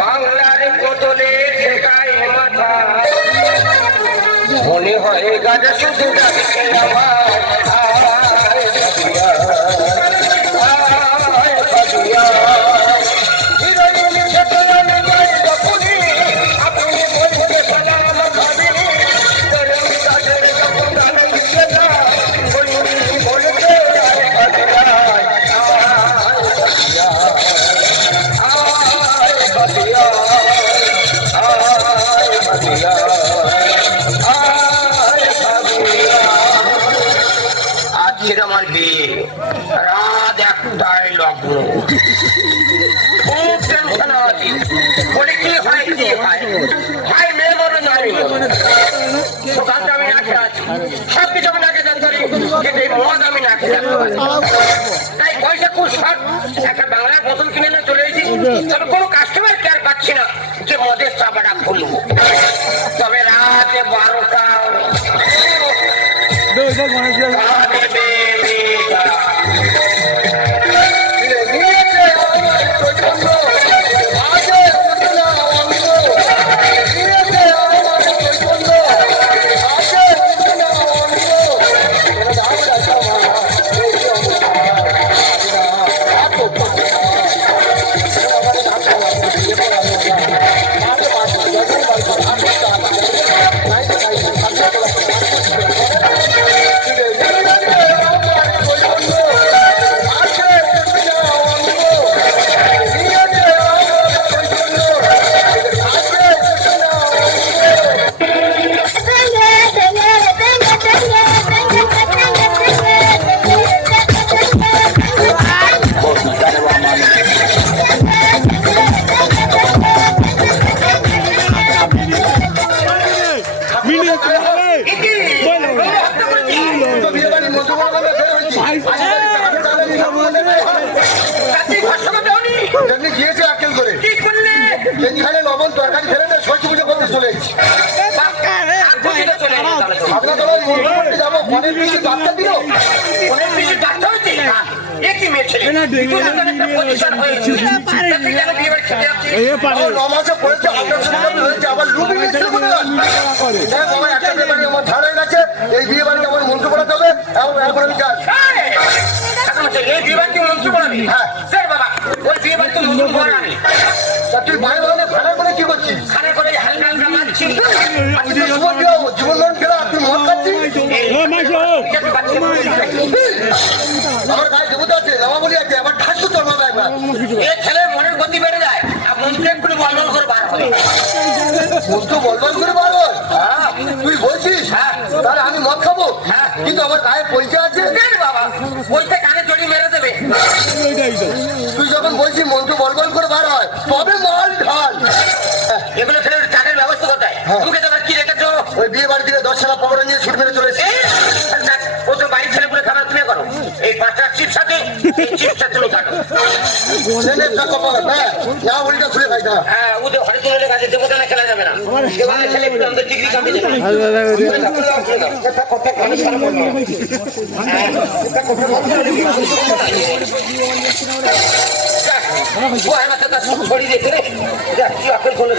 বাংলার বোতলে ঠেকায় মাথা মনে হয় গাজা শুধু ডাকছে আমার আজকের আমার বিয়ে রাত 1টায় লগ্ন খুব টেনশন আছে বলে কি হয় কি হয় ভাই মেয়ে মনে জানি দোকানটা আমি রাখে আছি সব কিছু আমি রাখে জানতে পারি কিন্তু এই মদ আমি রাখে জানতে পারি তাই পয়সা খুব শর্ট একটা বাংলার বোতল কিনে নিয়ে চলে এসেছি তবে কোনো কাস্টমার কেয়ার পাচ্ছি না যে মদের চাপাটা খুলবো তবে রাতে 12টা লবণ তরকারি ফেলে দেয় ষষ্ঠী পুজো করতে চলে এসেছি যাবো অনেক বেশি বাচ্চা দিল অনেক বেশি বাচ্চা হচ্ছে এই বিয়ে বাড়িতে আমার মন্ত্র করাতে হবে এবং এখন আমি যাই এই বিয়ে বাড়িতে মন্ত্র করাবি হ্যাঁ বাবা ওই বিয়ে বাড়িতে মন্ত্র করাবি তুই ভাই বলে খানা করে কি করছিস খানা করে হালকা হালকা মারছি জীবন খেলা তুই মদ খাচ্ছিস আমার গায়ে দেবতা আছে রামা বলি আছে আবার ঠাসু তোর মাথা একবার এই ছেলে মনের গতি বেড়ে যায় আর মন্ত্র একটু বলবল করে বার হবে মন্ত্র বলবল করে বার হয় তুই বলছিস হ্যাঁ তাহলে আমি মদ খাবো হ্যাঁ কিন্তু আমার গায়ে পয়সা আছে বাবা পয়সা কানে জড়ি মেরে দেবে তুই যখন বলছিস মন্ত্র বলবল করে বার হয় তবে মাল ঢাল এগুলো ছেলে চাটের ব্যবস্থা কোথায় তোকে তো কি রেখেছো ওই বিয়ে বাড়ি থেকে 10 টাকা পকড়া নিয়ে ছুট মেরে চলেছে ও তো বাড়ির ছেলেগুলো খাবার তুমি করো এই 5টা চিপস আছে এই চিপসটা তুমি কাটো ছেলের টাকা পাবে হ্যাঁ না উল্টা খুলে খাই না হ্যাঁ ওদের হরিজনের কাছে দেবতা না খেলা যাবে না এবারে ছেলে একটু আমাদের ডিগ্রি কাটে যাবে এটা কথা কানে সারা বলবো এটা কথা বলবো ও আমার তো ছড়ি দিয়েছে রে যা কি আকল খোলে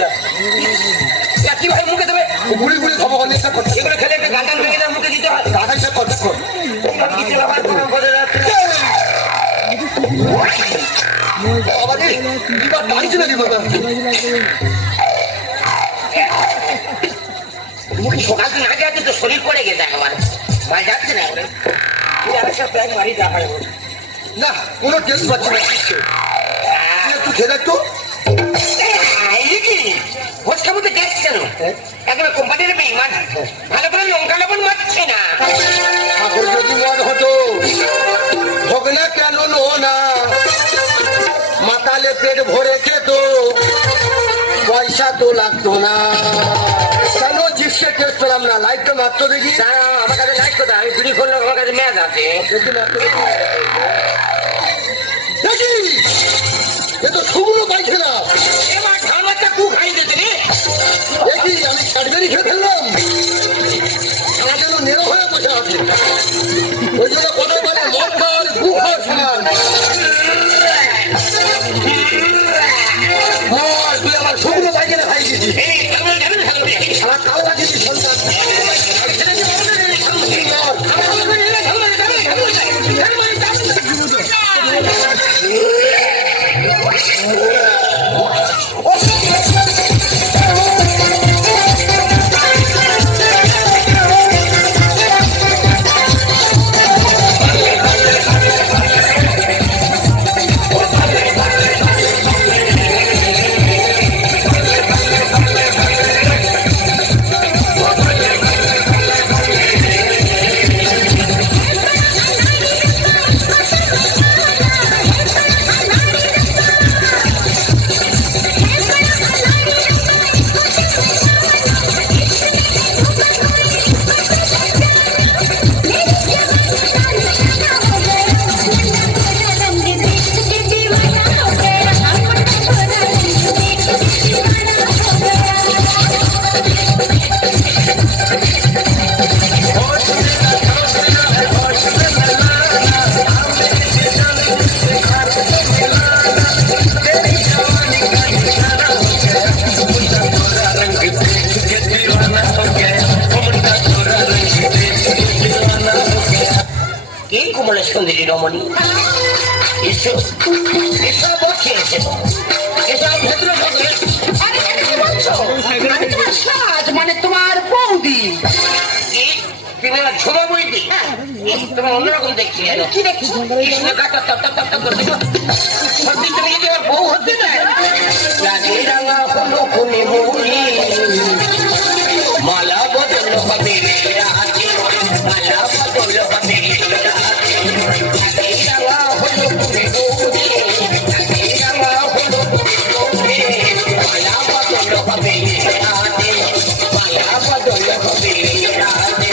যা কি ভাই মুখে দেবে গুড়ি গুড়ি খাবো অনেকটা কথা এগুলো খেলে একটা গাঁটান ভেঙে দেয় মুখে দিতে হয় গাঁটাই সব কথা কর কি ছিল আমার কোনো কথা যাচ্ছে বাবাজি দিবা টাইছে না দিবা মুখে সকাল দিন আগে আছে তো শরীর পড়ে গেছে একেবারে ভাই যাচ্ছে না এখন আরেকটা প্যাক মারি যা হয় না কোনো টেস্ট পাচ্ছি না একটু খেয়ে দেখ তো ভোজকার মধ্যে গ্যাস কেন একবার কোম্পানির বেইমান ভালো করে লঙ্কা লবণ মারছে না ঠাকুর যদি মন হতো হোক না কেন নো না মাতালে পেট ভরে খেত পয়সা তো লাগতো না কেন চিপসে টেস্ট পেলাম না লাইটটা মাত্র দেখি না আমার কাছে লাইট কোথায় আমি বিড়ি করলে আমার কাছে ম্যাচ আছে দেখি এ তো শুকনো পাইছে না এবার ঠান্ডাটা কু খাই দিতে রে দেখি আমি ক্যাডবেরি খেয়ে ফেললাম আমার যেন নেড়ো হয়ে বসে আছে ওই জন্য কথা বলে মদ খাওয়ার কু খাওয়ার সময় কোমলে সুন্দরী রমণী, এসো এসব বসে এসো, এসব ভদ্র ভদ্র। মানে তোমার বৌদি তুমি আমার ছোবা বইদি, তোমার অন্যরকম দেখছি। কি দেখছি? কৃষ্ণ কাটা তপ তপ তপ করছে, সত্যি তুমি যদি আমার বউ হতে দেয়। লাগে রাঙা হলো কোনে বউলি, মালা বদল হবে রাতে, মালা বদল হবে রাতে। লাগে রাঙা হলো কোনে বউলি, লাগে রাঙা হলো কোনে বউলি, মালা বদল হবে রাতে, মালা বদল হবে রাতে।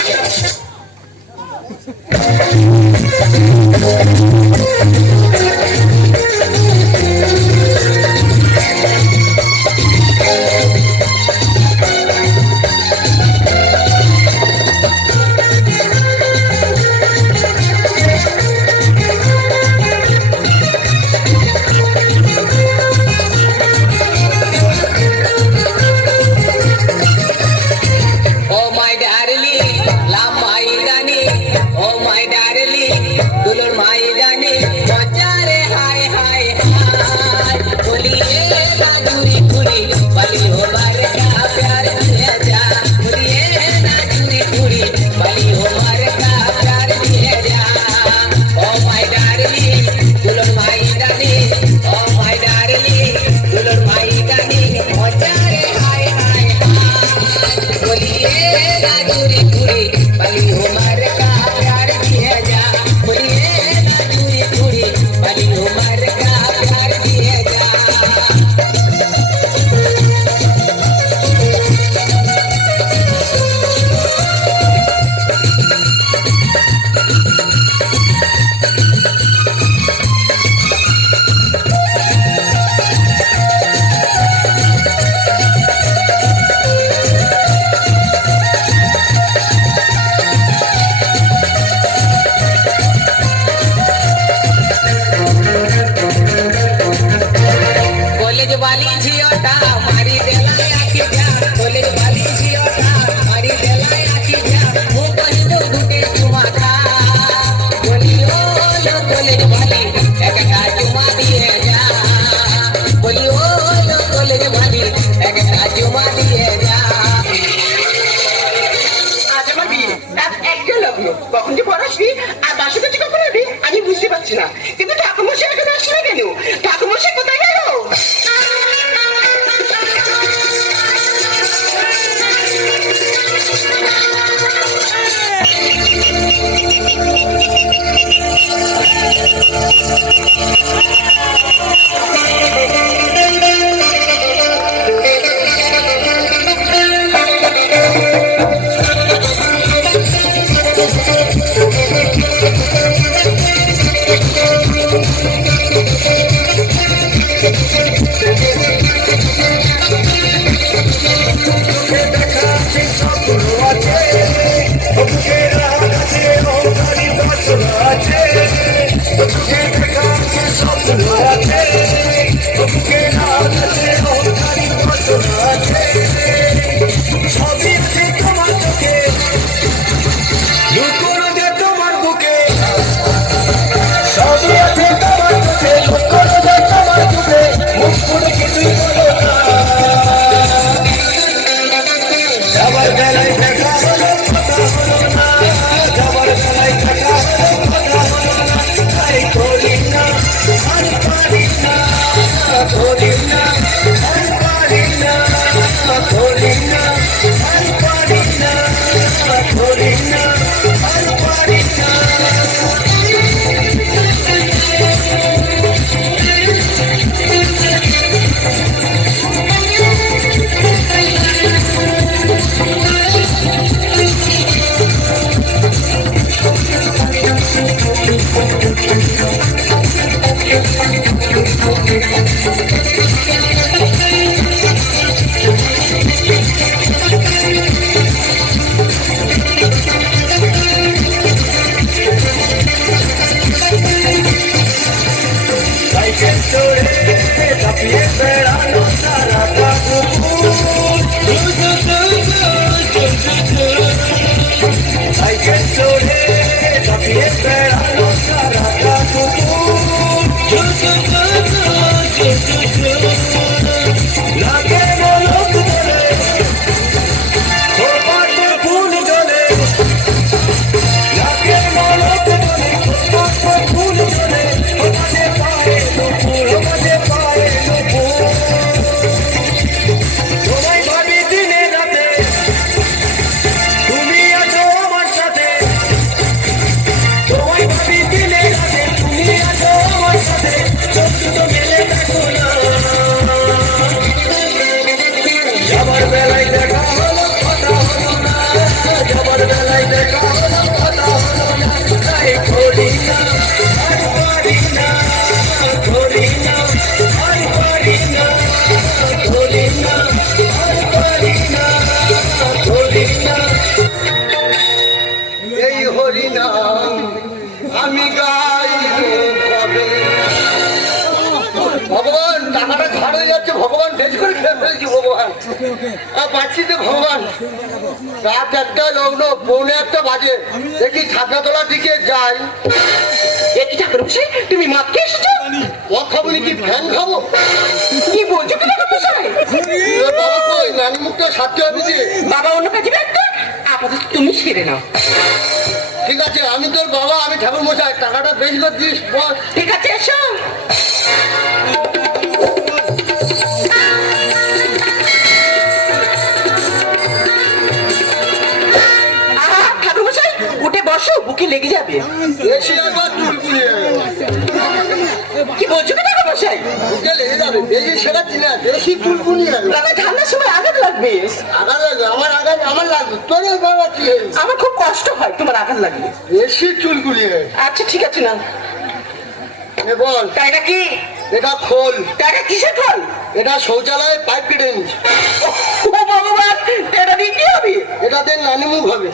কখন যে পড়াশি আর বাসা কাছে কখন আসবি আমি বুঝতে পারছি না, কিন্তু ঠাকুরমশাই এখানে আসছে না কেন? ঠাকুরমশাই কোথায় গেল? Honey, লাগে মলক দোলে খোপাতে ফুল ঝোলে লাগে মলক দোলে খোপাতে ফুল ঝোলে মাঝে পায়ে নুপুর মাঝে পায়ে নুপুর তোমায় ভাবি দিনে রাতে তুমি আছো আমার সাথে তোমায় ভাবি দিনে রাতে তুমি আছো আমার সাথে চোখ দুটো মেলে দেখো না যাবার বেলায় দেখা হলো কথা হলো না যাবার বেলায় দেখা হলো কথা হলো না তাই করি না আর পারি না করি না আর পারি না করি না আর পারি না করি না এই হরিনাম আমি গাইব কবে ভগবান টাকাটা ঝাড় হয়ে যাচ্ছে ভগবান বেশ করে খেয়ে ফেলেছি ভগবান আর পাচ্ছি তো ভগবান রাত একটা লগ্ন পৌনে একটা বাজে দেখি ছাদনাতলার দিকে যাই একই ঠাকুর মশাই তুমি মাপকে এসেছো মদ খাবো কি ফ্যান খাবো কি বলছো কি ঠাকুর মশাই এ বাবা কই নানি মুখটা সাথে হবে যে বাবা অন্য কাজে ব্যস্ত আপাতত তুমি সেরে নাও ঠিক আছে আমি তোর বাবা আমি ঠাকুর মশাই টাকাটা বেশি করে দিস বল ঠিক আছে এসো আহা, ঠাকুর মশাই উঠে বসো বুকে লেগে যাবে বেশি একবার চুলকুলি কি বলছো কি ঠাকুর মশাই বুকে লেগে যাবে বেশি সেরাচ্ছি না বেশি চুলকুলি তবে ঠান্ডার সময় আঘাত লাগবে আগার লাগবে আমার লাগবে তোর বাবা কি আমার খুব কষ্ট হয় তোমার আঘাত লাগবে বেশি চুলকুলি আচ্ছা ঠিক আছে না এ বল তাইটা কি এটা খোল তাইটা কিসের ফল এটা শৌচালয়ে পাইপ কেটে নিস ও ভগবান এটা দিয়ে কি হবে এটাতে নানিমুখ হবে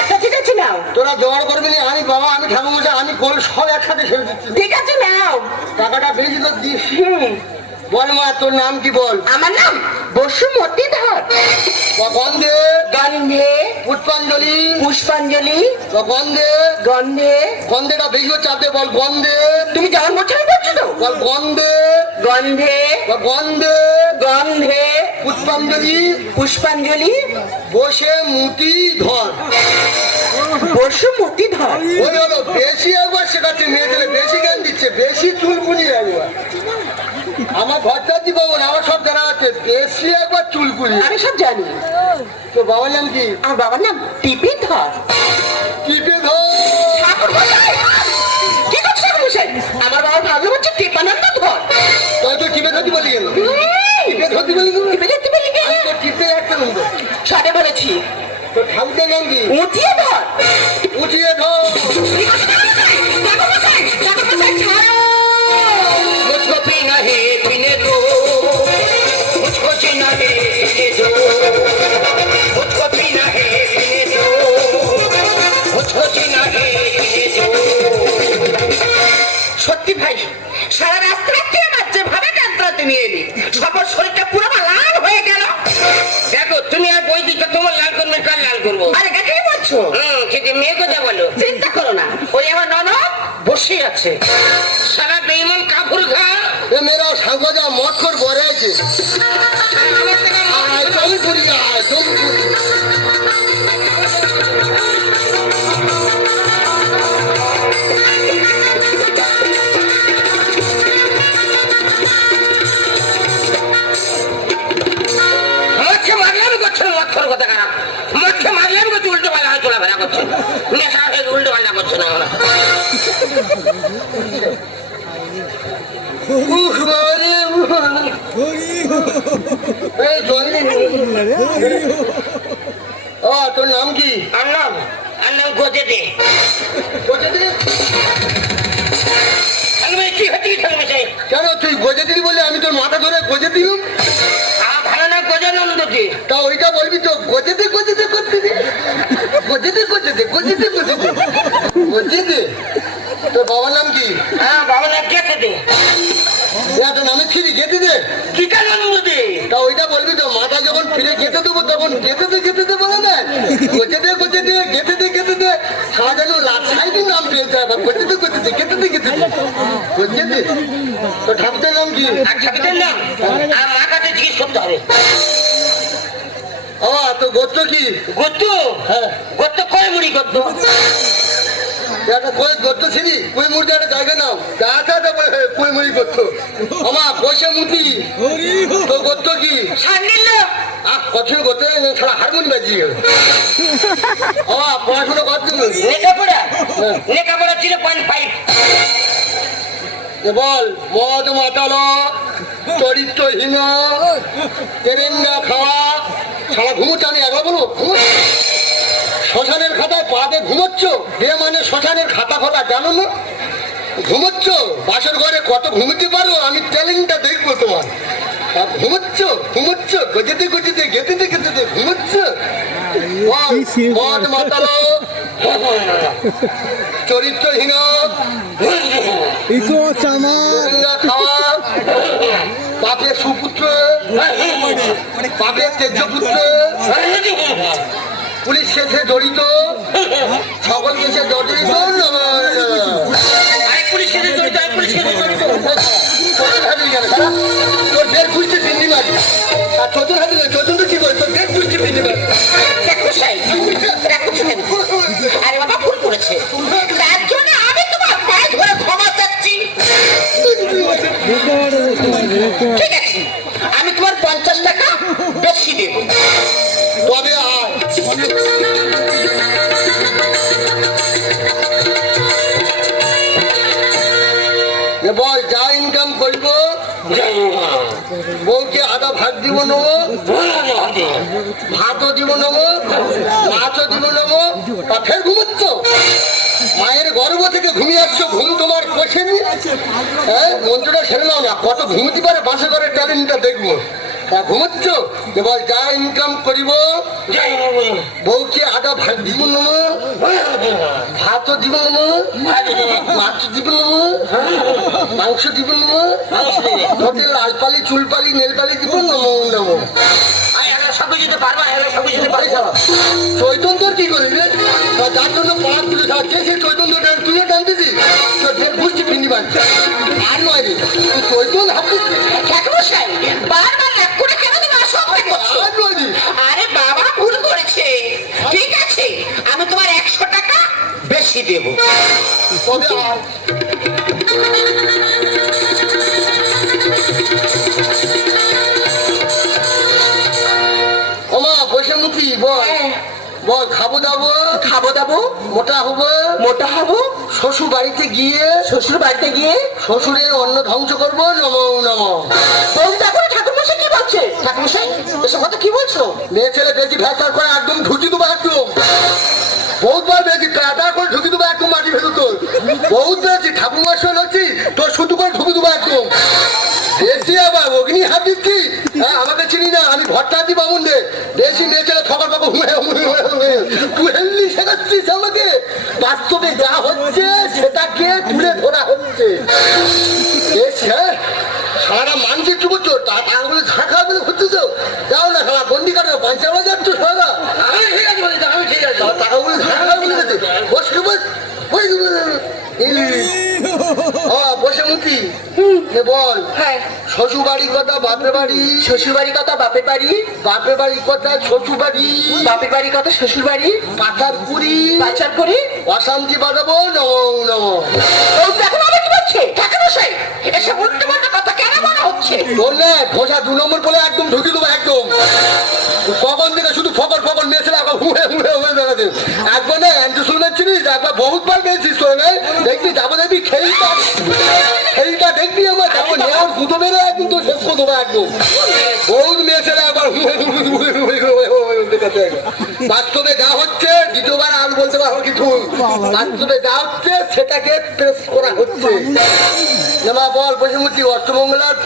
আচ্ছা ঠিক আছে নাও তোরা জোগাড় করবি না আমি বাবা আমি ঠাকুর মশাই আমি খোল সব একসাথে ছেড়ে দিচ্ছি ঠিক আছে নাও টাকাটা বেশি তো দিস হুম বল মা তোর নাম কি বল আমার নাম বসুমতী ধর গন্ধে গন্ধে পুষ্পাঞ্জলি পুষ্পাঞ্জলি গন্ধে গন্ধে গন্ধেটা বেশি চাপে বল গন্ধে তুমি যেমন বলছো আমি বলছো তো বল গন্ধে গন্ধে গন্ধে গন্ধে পুষ্পাঞ্জলি পুষ্পাঞ্জলি বসে মুটি ধর বসুমতী ধর ওই হলো বেশি একবার শেখাচ্ছে মেয়েদের বেশি জ্ঞান দিচ্ছে বেশি চুলকুনি একবার আমার ঘরটা দি পাবো না আমার সব জানা আছে বেশি একবার চুলকুনি আমি সব জানি তো বাবার নাম কি আমার বাবার নাম টিপি ধর টিপে ধর ঠাকুর মশাই! কি করছো ঠাকুর মশাই? আমার বাবা ভাবলো হচ্ছে টিপানন্দ ধর তাই তো টিপে ধরতে বলি গেল টিপে ধরতে বলি গেল টিপে ধরতে বলি কে? আমি তো টিপে একটা নন্দ সবে বলেছি তো ঠাকুরের নাম কি উঠিয়ে ধর উঠিয়ে ধর ঠাকুর মশাই! ঠাকুর মশাই, ছাড়ো! मुझको पीना है पीने दो मुझको जीना है जीने दो मुझको पीना है पीने दो मुझको जीना है जीने दो সত্যি ভাই সারা রাস্তা রাত্রি আমার যেভাবে কাঁদতে নিয়ে এলি সবার শরীরটা পুরো আমার লাল হয়ে গেল দেখো তুমি আর বই দিচ্ছ তোমার লাল করবে কার লাল করবো আরে কাকে বলছো ঠিক মেয়ে কথা বলো চিন্তা করো না ওই আমার ননদ বসে আছে সারা বেইমান কাপড় খা এ মেয়েরা সাগজা মত কর বরে আছে আয় জমপুরি আয় জমপুরি মধ্যে মারলাম করছে মক্ষর কথা খারাপ মধ্যে মারলাম করছে উল্টো পাল্টা চলাফেরা করছে নেশা হয়ে উল্টো পাল্টা করছে না আমরা উহ বাবারে, এই জল নে। ও তোর নাম কি আর নাম গজে দে গোজে দিলি? কি হচ্ছে কি থাকবে সেই কেন তুই গোজে দিলি বলে আমি তোর মাথা ধরে গোজে দিলুম আমার ভালো না গজানন্দ দে তা ওইটা বলবি তো গোজে দে করতে দে গোজে দে গোজে দে গোজে দে তোর বাবার নাম কি হ্যাঁ বাবা না কেটে দে একটা নামের ছিলি গেতে দে। কি কারণ দে? তা ওইটা বলবি তো, মাথা যখন ফিরে গেতে দেবো তখন গেতে দে বলে দেয়। গেতে দে গেতে দে সারা যেন লাচাইনি নাম পেয়েছে আবার গেতে দে তো ঠাকুরের নাম কি? আর ঠাকুরের নাম আর মা কাছে জিজ্ঞেস করতে হবে। ও তো গোত্র কি? গদ্য? হ্যাঁ গদ্য কয় মুড়ি গদ্য? একটা কই গোত্র ছিলি কুই মুড়ি একটা জায়গা নাও দেখা কুই মুড়ি গোত্র। আমার বসে মুতি তো গোত্র কি? সান্নিল্য। কত গোত্র ছাড়া হারমোনি বাজিয়ে গেল। পড়াশোনা করছো? লেখাপড়া? লেখাপড়া 0.5। বল মদ মাতালো চরিত্রহীন তেরেঙ্গা খাওয়া সারা ঘুমোচ্ছে। আমি একবার বলবো শ্মশানের খাতায় পাতে ঘুমোচ্ছ বে মানে শ্মশানের খাতা খোলা জানো না? ঘুমোচ্ছ বাসর ঘরে কত ঘুমোতে পারো আমি ট্যালেন্টটা দেখবো তোমার। ঘুমোচ্ছ গজেতে গেতে ঘুমোচ্ছ। মদ মাতালো চরিত্রহীন তেরেঙ্গা খাওয়া বাপের সুপুত্র বাপের তেজ পুত্র পুলিশ কেসে জড়িত সকল কেসে জড়িত। আরেক পুলিশ কেসে জড়িত, আরেক পুলিশ কেসে জড়িত। তোর দেড় পুষতে পিন্ডি মারি আর চতুর হাতে চতুর্থ কি করে তোর দেড় পুষতে পিন্ডি মারি। আরে বাবা ভুল করেছে, তার জন্য আমি তোমার পায়ে ধরে ক্ষমা চাচ্ছি। ঠিক আছে, আমি তোমার 50 টাকা বেশি দেবো। তবে আয় বল যা ইনকাম করব বউকে আধা ভাগ দিব নেবো, ভাতও দিব নেবো, মাছও দিব নেবো। তা ফের ঘুমোচ্ছ মায়ের গর্ভ থেকে ঘুমিয়ে আসছো, ঘুম তোমার কষেনি। হ্যাঁ মন্ত্রটা সেরে নাও না, কত ঘুমোতে পারে বাসে করে ট্যালেন্টটা দেখবো। তা ঘুমোচ্ছ এবার যা ইনকাম করিব বউকে আধা ভাগ দিব নেবো, ভাতও দিব নেবো, মাছ দিব নেবো, মাংস দিব নেবো, তোদের লাল পালি চুল পালি নেল পালি দিব নেবো নেবো। সব কিছুতে পারবা, সব কিছুতে পারবা। চৈতন্য কি করি রে? যার জন্য পাড়া তুলে থাকছে সেই চৈতন্যটা তুলে টানতেছি তোর ঢের বুঝছি পিন্ডি বাড়ছে আর নয় রে চৈতন্য হাত ঠাকুরমশাই বারবার রাগ করে কেন তুমি অসম্মান করছো? আর নয় রে। আরে বাবা ভুল করেছে, ঠিক আছে আমি তোমার 100 টাকা বেশি দেবো। তবে আয়। ওমা বসে মুখি বল বল খাবো দাবো মোটা হবো শ্বশুর বাড়িতে গিয়ে শ্বশুরের অন্ন ধ্বংস করবো নমো নমো। ঠাকুরমশাই কি বলছে? ঠাকুরমশাই এসব কথা কি বলছো? মেয়ে ছেলে বেশি ভ্যাসার করে একদম ঢুকি দেবো একদম বহুতবার বেশি কাটা করে ঢুকি দেবো একদম মাটি ভেতর তোর বহুত বেশি ঠাকুর মাসে হচ্ছি তোর শুধু করে ঢুকি দেবো একদম বেশি আবার অগ্নি হাত দিচ্ছি। হ্যাঁ আমাকে চিনি না আমি ভট্টাদি বামুন রে বেশি মেয়ে ছেলে ঠকার পাবো তুই হেললি শেখাচ্ছিস আমাকে বাস্তবে যা হচ্ছে সেটাকে তুলে ধরা হচ্ছে। হ্যাঁ সারা মানছি একটু করছো টাকাগুলো ঝাঁকা বলে ঘুরতেছ যাও না সারা বন্দি কাটো পঞ্চাশ যাচ্ছ সারা আমি ঠিক আছে বলেছি, আমি ঠিক আছে। টাকাগুলো ঝাঁকা বলে গেছে বসে বস বসে মুতি বল হ্যাঁ শ্বশুর বাড়ির কথা বাপের বাড়ি শ্বশুর বাড়ির কথা বাপের বাড়ি, বাপের বাড়ির কথা শ্বশুর বাড়ি বাপের বাড়ির কথা শ্বশুর বাড়ি, পাচার পুরি পাচার করে অশান্তি বাড়াবো নমো নমো। দেখুন আমি কি বলছে ঠাকুরমশাই, এসব উল্টো পাল্টা কথা কেন মনে হচ্ছে? বললে ঘোষা 2 নম্বর বলে একদম ঢুকি দেবো একদম কখন থেকে শুধু ফকর ফকর মেয়েছিল একবার হুড়ে হুড়ে হয়ে বেড়াতে একবার না অ্যান্টি শুনবেন চিনিস একবার বহুতবার মেয়েছিস তোর দেখবি যাবো দেখবি খেলটা দেখবি আমার যাবো নেওয়ার গুঁতো মেরে একদম তো শেষ করে দেবো একদম বহুত মেয়েছিল একবার বাস্তবে যা হচ্ছে দ্বিতীয়বার আর বলতে পারবো কিছু বাস্তবে যা হচ্ছে সেটাকে প্রেস করা হচ্ছে। জামা বল বসে মুটি অষ্টমঙ্গলার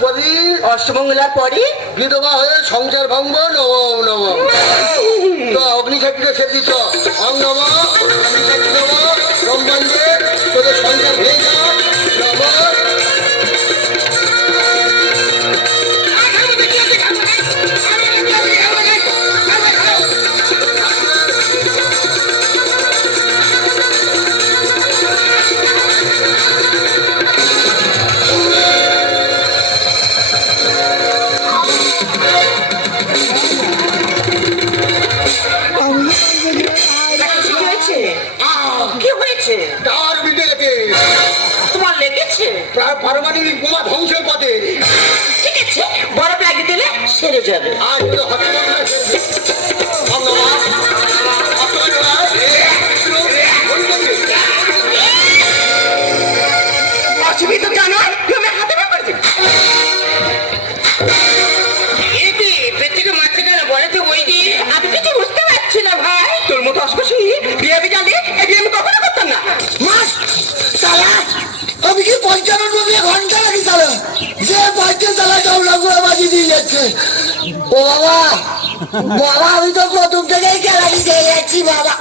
পরই বিধবা হয়ে সংসার ভঙ্গ নম নম তো অগ্নিশাকিকে সে দিত অং নম অগ্নিশাকি নম রমবন্ধে তোদের সংসার ভেঙে যা নম পারমাণবিক বোমা ধ্বংসের পথে। ঠিক আছে, বরফ লাগিয়ে দিলে সেরে যাবে। আর পুরো হসপিটাল অসুবিধা জানো তুমি হাতে ব্যাপার আমি কিছু বুঝতে পারছি না ভাই। তোর মতো অসুখী বিয়ে আমি জানি এই বিয়ে আমি কখনো করতাম না। মাস সালা আমি কি 55 ঘন্টা লাগি সালা যে বাচ্চা সালা চাউলা গুলো বাজি দিয়ে যাচ্ছে। ও বাবা বাবা আমি তো প্রথম থেকেই খেলা দিতে যাচ্ছি বাবা।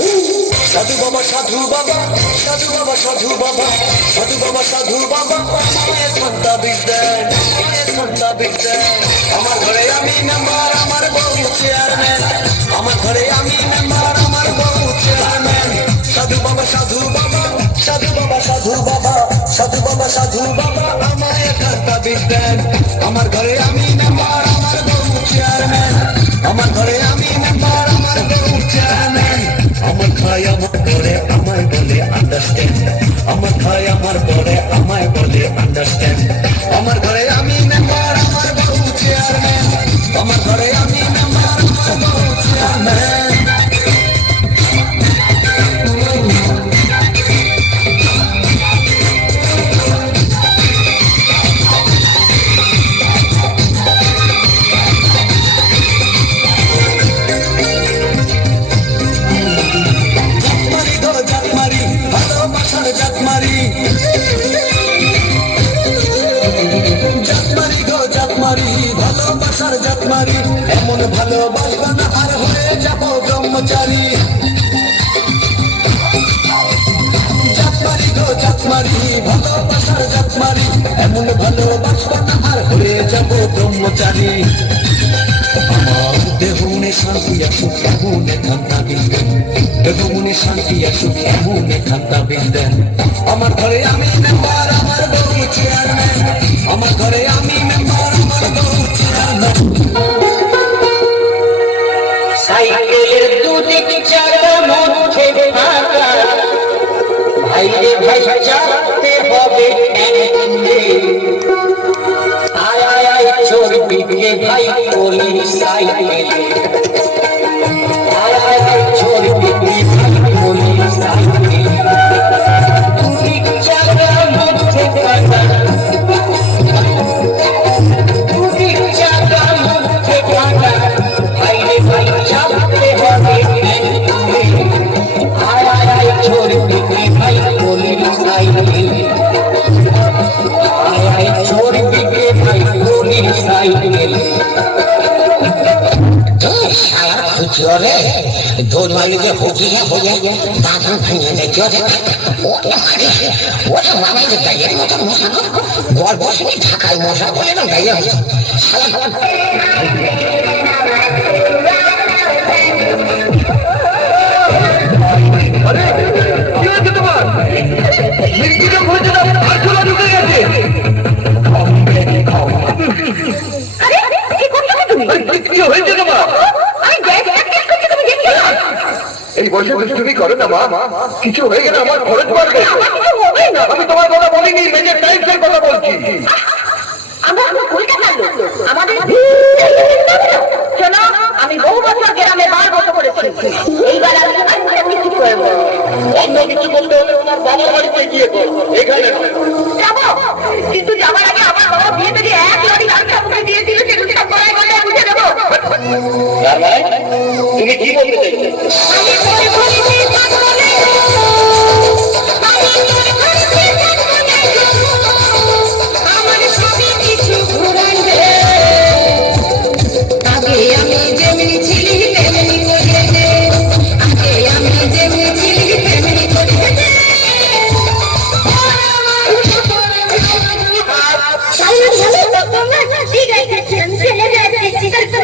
সাধু বাবা সাধু বাবা সাধু বাবা সাধু বাবা সাধু বাবা সাধু বাবা ঠান্ডা বিদ্যান ঠান্ডা বিদ্যান আমার ঘরে আমি মেম্বার আমার বউ চেয়ারম্যান আমার ঘরে আমি মেম্বার আমার বউ চেয়ারম্যান সাধু বাবা সাধু বাবা সাধু বাবা সাধু বাবা সাধু বাবা সাধু বাবা আমায় ঠান্ডা বিদ্যান আমার ঘরে আমি মেম্বার আমার বউ চেয়ারম্যান আমার ঘরে আমি মেম্বার আমার বউ চেয়ারম্যান আমার খাই আমার করে আমায় বলে আন্ডারস্ট্যান্ড আমার খাই আমার করে আমায় বলে আন্ডারস্ট্যান্ড আমার ঘরে আমি মেম্বার আমার বউ চেয়ারম্যান আমার ঘরে আমি মেম্বার আমার বউ চেয়ারম্যান ভালোবাসার জাতমারি এমন ভালোবাসবা না আর হয়ে যাব ব্রহ্মচারী জাতমারি গো জাতমারি ভালোবাসার জাতমারি এমন ভালোবাসবা না আর হয়ে যাব ব্রহ্মচারী আমার দেহুনে শান্তি আসুক এমনে ঠান্ডা বিন্দেন দেহুনে শান্তি আসুক এমনে ঠান্ডা বিন্দেন আমার ঘরে আমি মেম্বার আমার বউ চেয়ারম্যান আমার ঘরে আমি মেম্বার আমার বউ চেয়ারম্যান সাইকেলের দুদিক চাকা মধ্যে ফাঁকা ভাই রে ভাই চালাতে হবে আয় আয় আয় চলবি কে ভাই বলি সাইকেলে আয় আয় আয় চলবি কে ভাই বলি সাইকেলে দুদিক চাকা মধ্যে ফাঁকা দুদিক চাকা মধ্যে ফাঁকা ভাই রে ভাই চালাতে হবে আয় আয় আয় চলবি কে ভাই বলি সাইকেলে আয় আয় চলবি কে ভাই বলি সাইকেলে জোরে দৌড় মালিকে হোকি না হয়ে দাঁড়ান ভেঙে যায় জোরে ওটা মামাই গাইয়ের মতো মশা বল বসে ঢাকায় মশা বলে না গাইয়ে হচ্ছে এই বয়সে দুষ্টুমি করো না মা কিছু হয়ে গেলে আমার খরচ বাড়বে আমি তোমার কথা বলিনি মেজের টাইপের কথা বলছি আমি বহু বছর গ্রামে 12 বছর করেছি এইবার আমি কিছু করবো অন্য কিছু করতে হলে ওনার বাবার বাড়িতে গিয়ে এখানে যাবো কিন্তু যাবার আগে আমার বাবা বিয়ে থেকে 1 লরি গাড়ি আমাকে দিয়ে দিল সেটা সব করাই বলে বুঝে দেবো তুমি কি বলতে চাইছো ঠিক আছে, চলে যাচ্ছে, ঠিক আছে,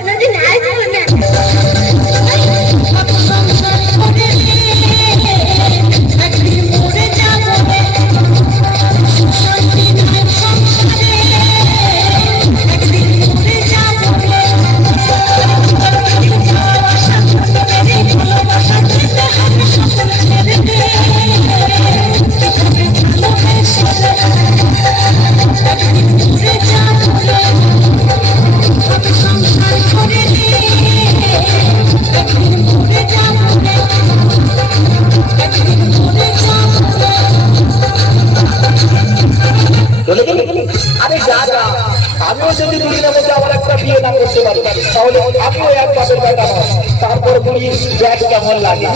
চলে গেলি? আরে যা যা, আমিও যদি দুদিনের মধ্যে আমার একটা বিয়ে না করতে পারি তাহলে আমিও এক বাপের বেটা নয়। তারপর বলি ব্যাগ কেমন লাগে।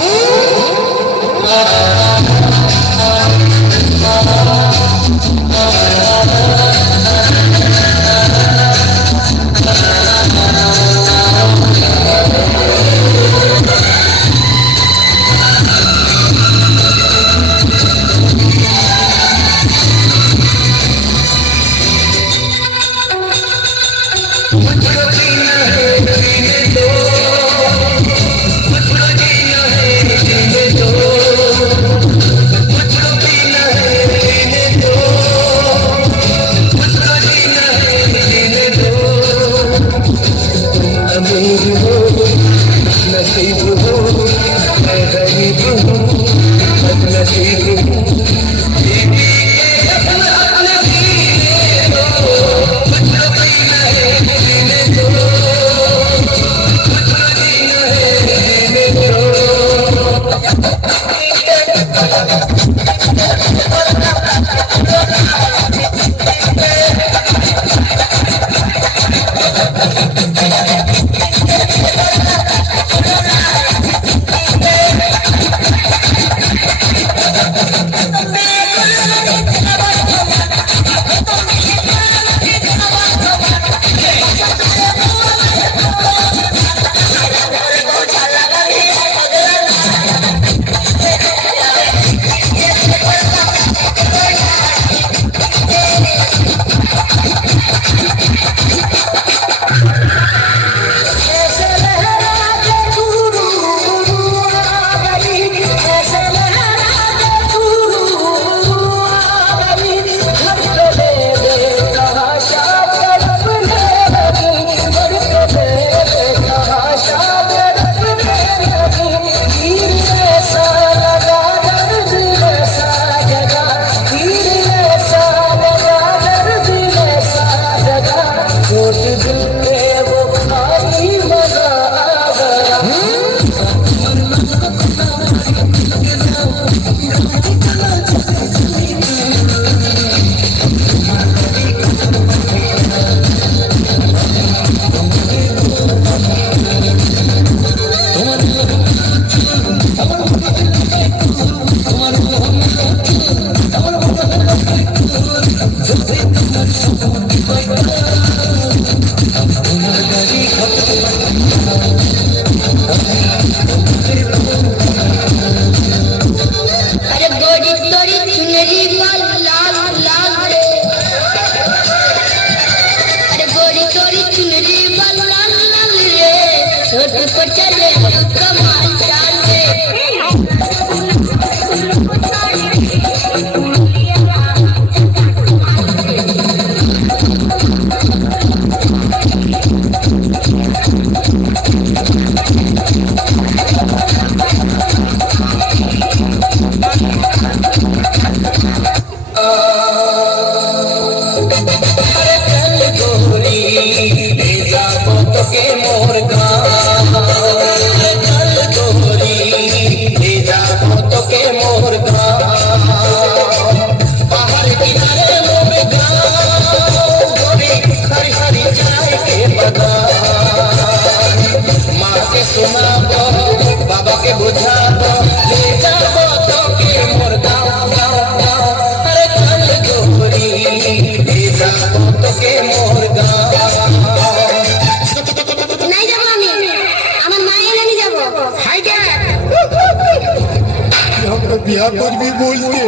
বিয়া করবি বলতে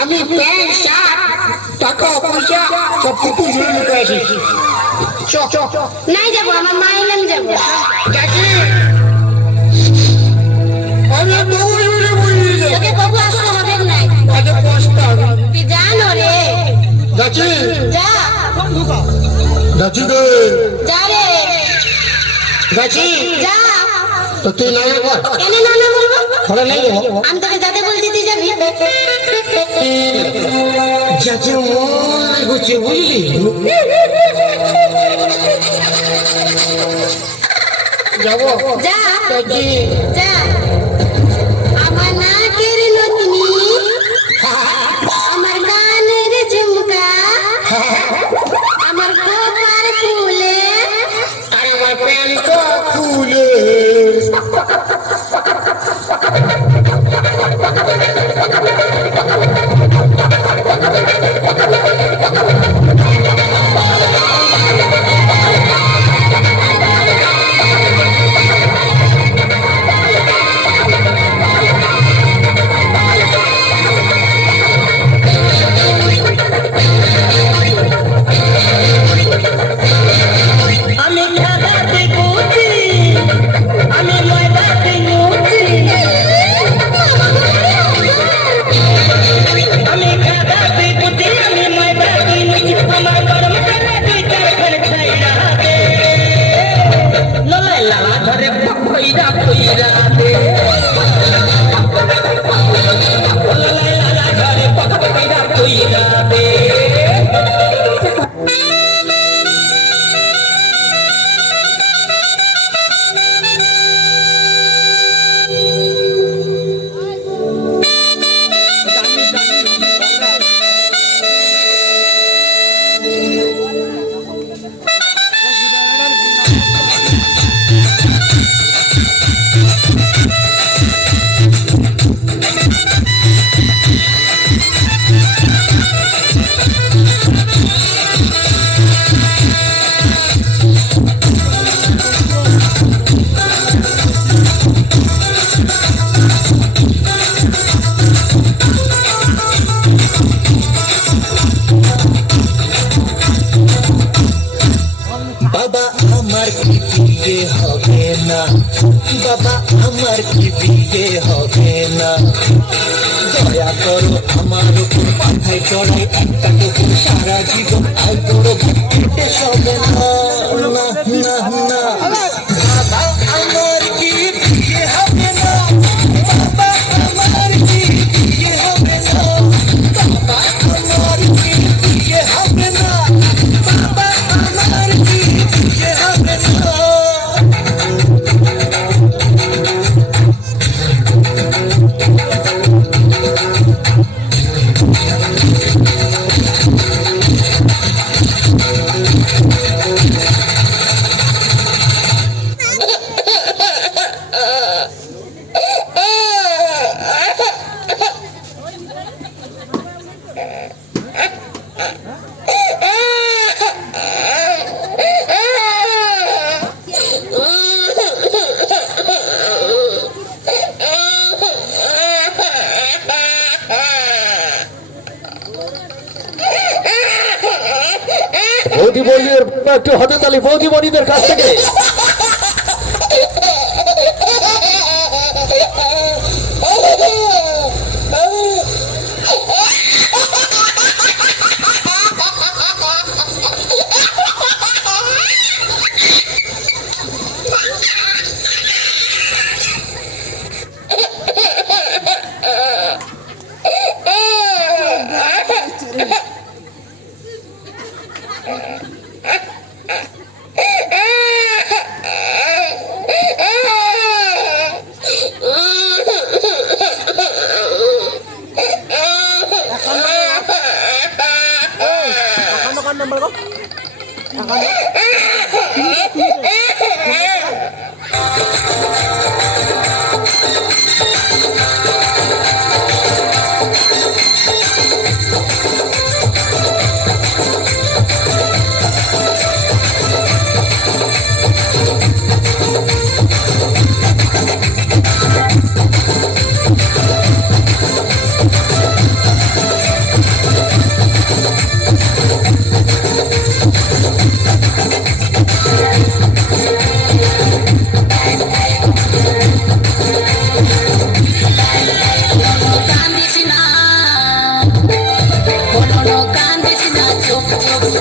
আমি প্যান্ট শার্ট টাকা পয়সা সব কিছু জুড়ে নিতে এসেছি। নাই যাবো, আমার মা এলে আমি যাবো। আমি দৌড়ে বলি তোকে কবু আসতে হবে নাই, আজ পাঁচটা তুই জানো রে, যাচ্ছি যা যাচ্ছি রে যা রে, যাচ্ছি যা। তো তুই না কর কেন না না বলবো? খোলা নাই দেবো আমি তোকে যাতে বলছি তুই যাবি। যাচ্ছে মনে হচ্ছে বুঝলি যাবো যা যাচ্ছি যা। আমার নাকের নথনি, আমার কানের ঝুমকা, বাবা আমার কি বিয়ে হবে না, বাবা আমার কি বিয়ে হবে না, দয়া করো আমার উপর মাথায় চড়াই একটা টুকু সারা জীবন আর করো কেটে হবে না, না না না। বাবা আমার কি বিয়ে হবে না, বাবা আমার কি বিয়ে হবে না, বাবা আমার কি বিয়ে হবে না, বাবা আমার কি বিয়ে হবে না। বৌদি বৌদিদের একটু হাতে তালি বৌদি বৌদিদের কাছ থেকে।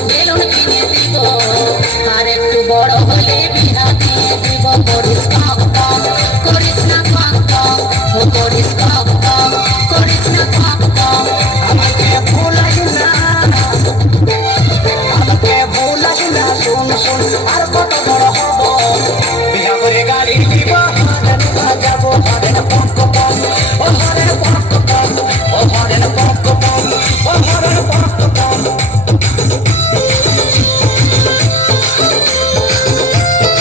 বেলুন কিনে